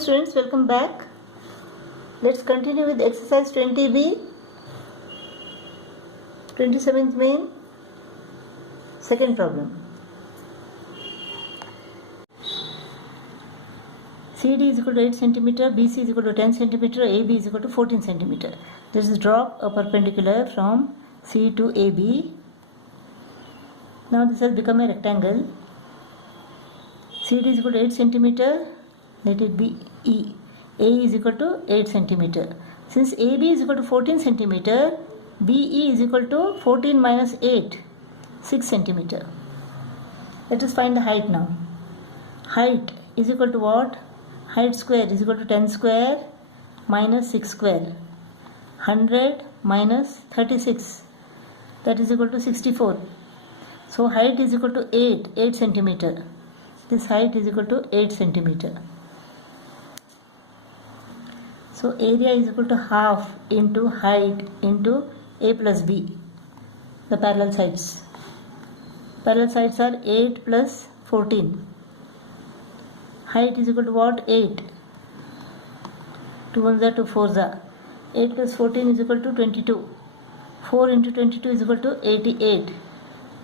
students, welcome back. Let's continue with exercise 20b, 27th main, second problem. CD is equal to 8 cm, BC is equal to 10 cm, AB is equal to 14 cm. Let us draw a perpendicular from C to AB. Now this has become a rectangle. CD is equal to 8 cm. Let it be E. A is equal to 8 cm. Since AB is equal to 14 cm, BE is equal to 14 minus 8, 6 cm. Let us find the height now. Height is equal to what? Height square is equal to 10 square minus 6 square. 100 minus 36, that is equal to 64. So height is equal to 8 cm. This height is equal to 8 cm. So area is equal to half into height into A plus B, the parallel sides. Parallel sides are 8 plus 14. Height is equal to what? 8. 2 ones are 2 fours are. 8 plus 14 is equal to 22. 4 into 22 is equal to 88.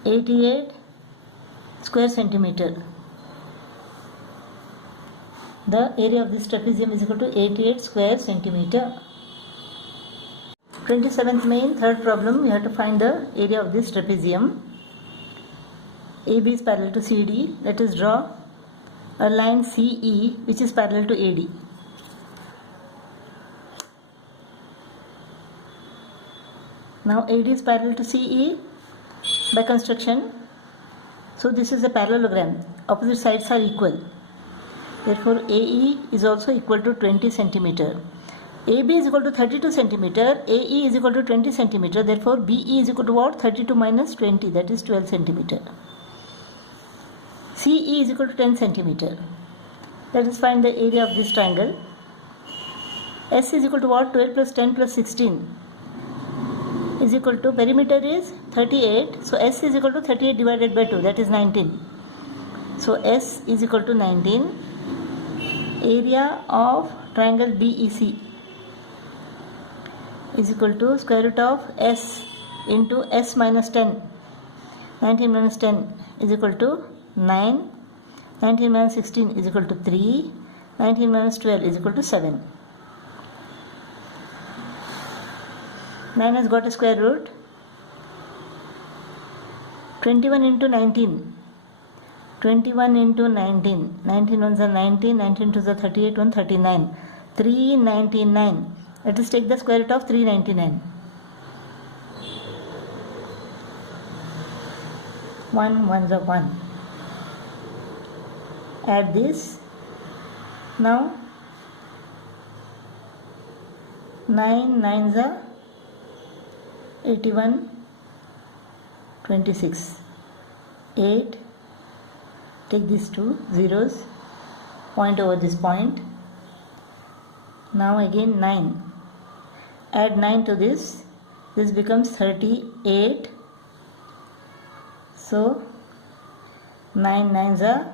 88 square centimeter. The area of this trapezium is equal to 88 square centimeter. 27th main, third problem, we have to find the area of this trapezium. AB is parallel to CD. Let us draw a line CE which is parallel to AD. Now AD is parallel to CE by construction. So this is a parallelogram. Opposite sides are equal. Therefore AE is also equal to 20 cm. AB is equal to 32 cm. AE is equal to 20 cm. Therefore BE is equal to what? 32 minus 20, that is 12 cm. CE is equal to 10 cm. Let us find the area of this triangle. S is equal to what? 12 plus 10 plus 16 is equal to, perimeter is 38. So S is equal to 38 divided by 2, that is 19. So S is equal to 19. Area of triangle BEC is equal to square root of S into S minus 10. 19 minus 10 is equal to 9. 19 minus 16 is equal to 3. 19 minus 12 is equal to 7. 9 has got a square root. 21 into 19. 21 into 19. 19 ones are 19. 19 twos are 38. 1 39. 399. Let us take the square root of 399. 1 ones are 1. Add this. Now 9 nines are 81. 26. 8. Take these two zeros, point over this point. Now again 9. Add 9 to this. This becomes 38. So 9 nines are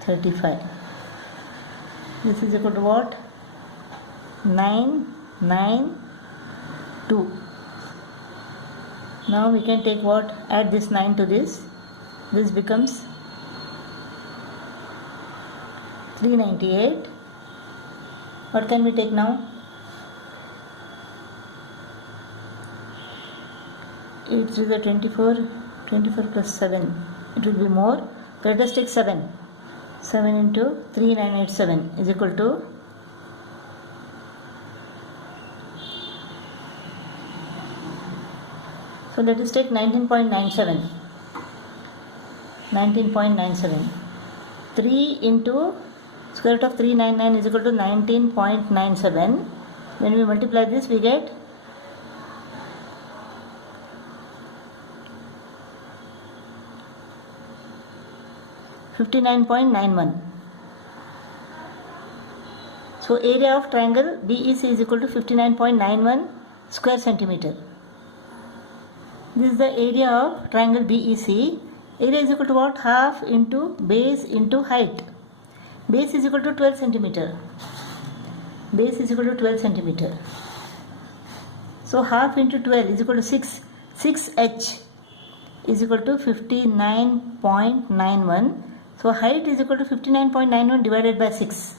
35. This is equal to what? 9, 9, 2. Now we can take what? Add this 9 to this. This becomes 398. What can we take now? 8 3 is 24. 24 plus 7. It will be more. Let us take 7. 7 into 3987 is equal to So let us take 19.97. 19.97. 3 into square root of 399 is equal to 19.97. When we multiply this, we get 59.91. So area of triangle BEC is equal to 59.91 square centimeter. This is the area of triangle BEC. Area is equal to what? Half into base into height. Base is equal to 12 centimeter. Base is equal to 12 centimeter. So half into 12 is equal to 6. 6h is equal to 59.91. So height is equal to 59.91 divided by 6.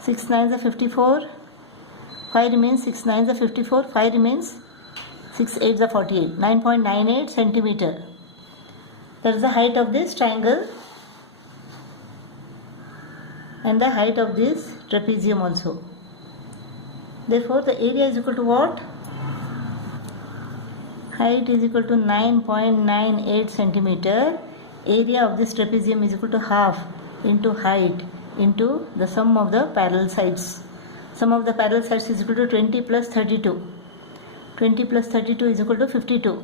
6 9s are 54. 5 remains. 6 9s are 54. 5 remains. 6 8s are 48. 9.98 centimeter. That is the height of this triangle and the height of this trapezium also. Therefore, the area is equal to what? Height is equal to 9.98 centimeter. Area of this trapezium is equal to half into height into the sum of the parallel sides. Sum of the parallel sides is equal to 20 plus 32. 20 plus 32 is equal to 52.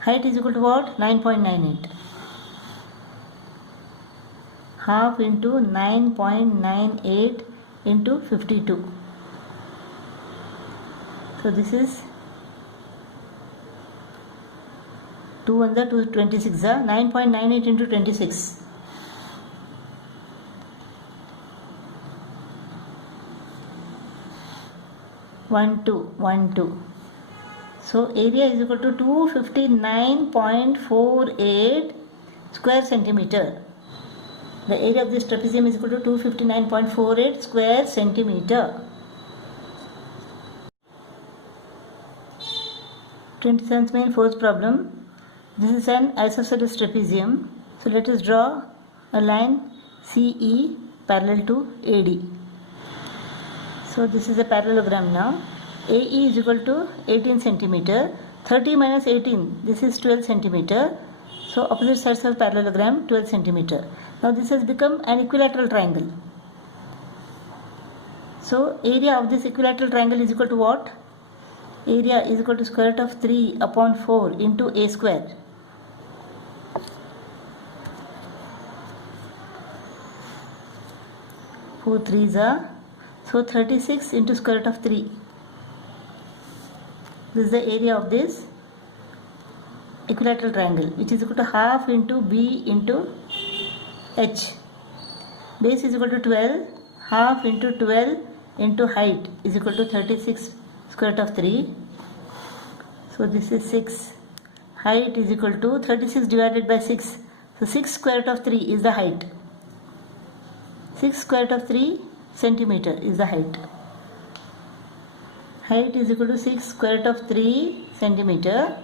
Height is equal to what? 9.98. Half into 9.98 into 52. So this is 2 1 the 2 26 the 9.98 into 26. One two. So area is equal to 259.48 square centimeter. The area of this trapezium is equal to 259.48 square centimeter. 27th main fourth problem. This is an isosceles trapezium. So let us draw a line CE parallel to AD. So this is a parallelogram now. AE is equal to 18 centimeter. 30 minus 18, this is 12 centimeter. So opposite sides of parallelogram 12 centimeter. Now this has become an equilateral triangle. So area of this equilateral triangle is equal to what? Area is equal to square root of 3 upon 4 into a square. Four threes are, so 36 into square root of 3. This is the area of this equilateral triangle, which is equal to half into B into H. Base is equal to 12. Half into 12 into height is equal to 36 square root of 3. So this is 6. Height is equal to 36 divided by 6. So 6 square root of 3 is the height. 6 square root of 3 centimeter is the height. Height is equal to 6 square root of 3 centimeter.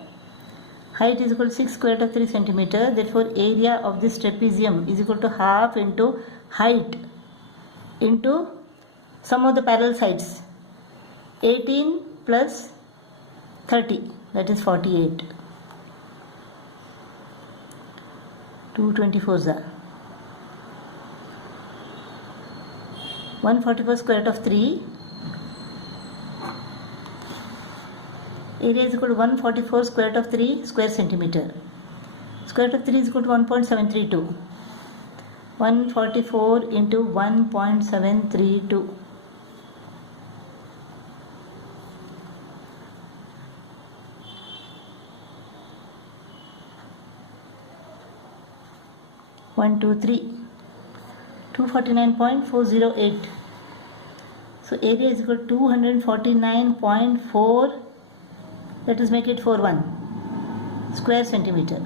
Height is equal to 6 square root of 3 centimeter. Therefore, area of this trapezium is equal to half into height into sum of the parallel sides. 18 plus 30, that is 48. 224s are. 144 square root of 3. Area is equal to 144 square root of 3 square centimeter. Square root of 3 is equal to 1.732. 144 into 1.732. One, two, three. 249.408. So area is equal to 249.4. Let us make it 41 square centimeter.